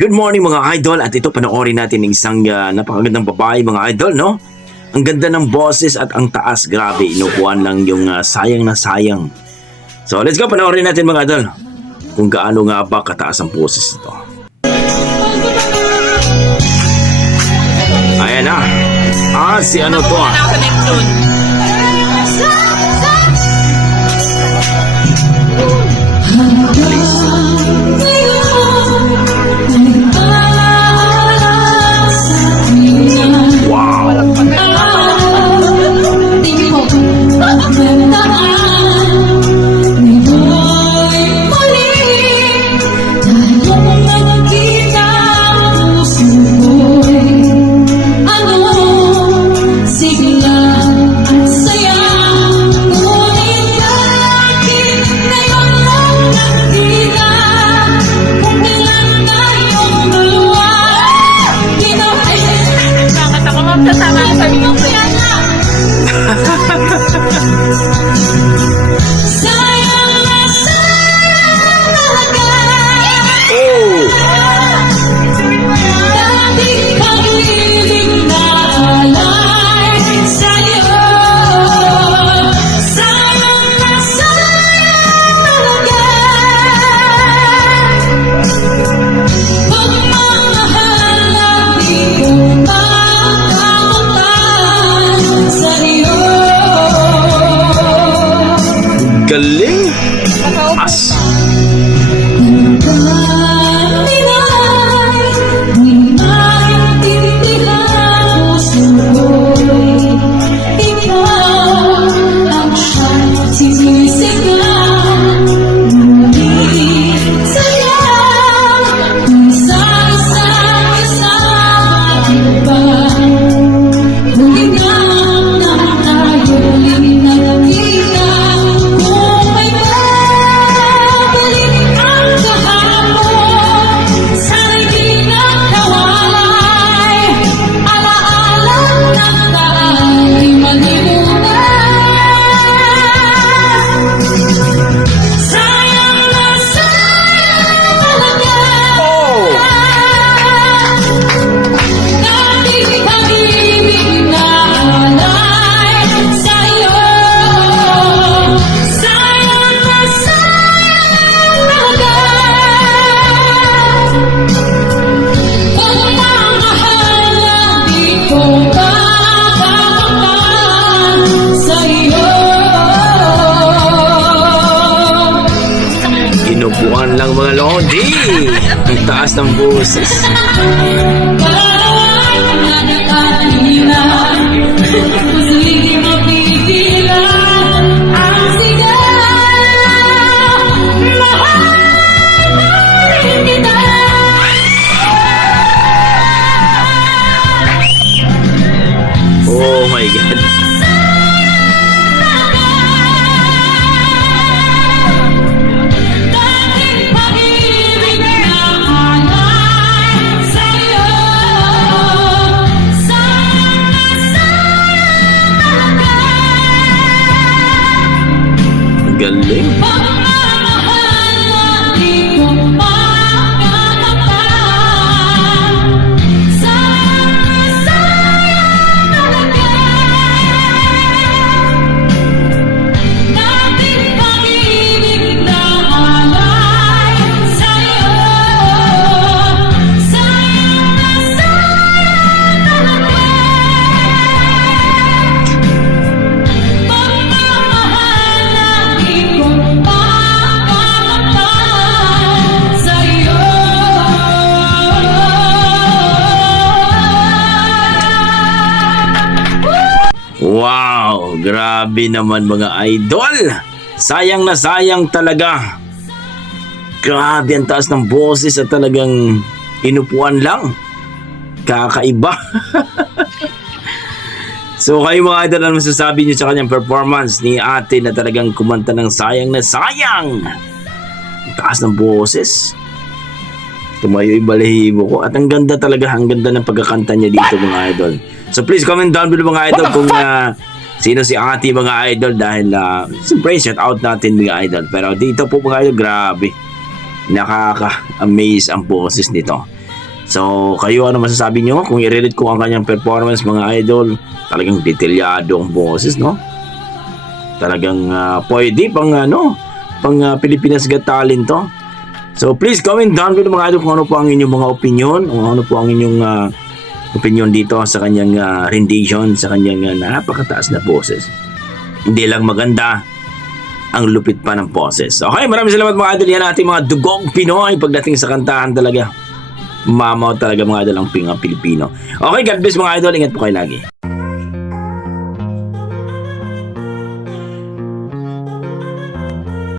Good morning mga idol, at ito panoorin natin ng isang napakagandang babae mga idol, no? Ang ganda ng boses at ang taas, grabe, inukuhan lang yung sayang na sayang. So let's go, panoorin natin mga idol kung gaano nga ba kataas ang boses ito. Ayan na. Si ano to galing. As. Inupuan lang mga lodi. Ang taas ng boses. Oh my God. Galing. Wow, grabe naman mga idol. Sayang na sayang talaga. Grabe ang taas ng boses at talagang inupuan lang. Kakaiba. So kayo mga idol, ano masasabi niyo sa kanyang performance ni ate na talagang kumanta ng sayang na sayang? Ang taas ng boses. Tumayo yung balahibo ko. At ang ganda talaga, ang ganda ng pagkakanta niya dito mga idol. So please comment down below mga idol kung sino si ate mga idol, dahil siyempre shout out natin mga idol. Pero dito po mga idol, grabe, nakaka-amaze ang boses nito. So, kayo ano masasabi nyo? Kung i-rate ko ang kanyang performance mga idol, talagang detalyado ang boses, no? Talagang pwede pang Pilipinas Got Talent to. So, please comment down below mga idol kung ano po ang inyong mga opinion, kung ano po ang inyong opinion dito sa kanyang rendition, sa kanyang napakataas na boses. Hindi lang maganda, ang lupit pa ng boses. Okay, maraming salamat mga idol. Yan ating mga dugong Pinoy pagdating sa kantahan talaga. Mamaw talaga mga idol ang Pilipino. Okay, God bless mga idol. Ingat po kayo lagi.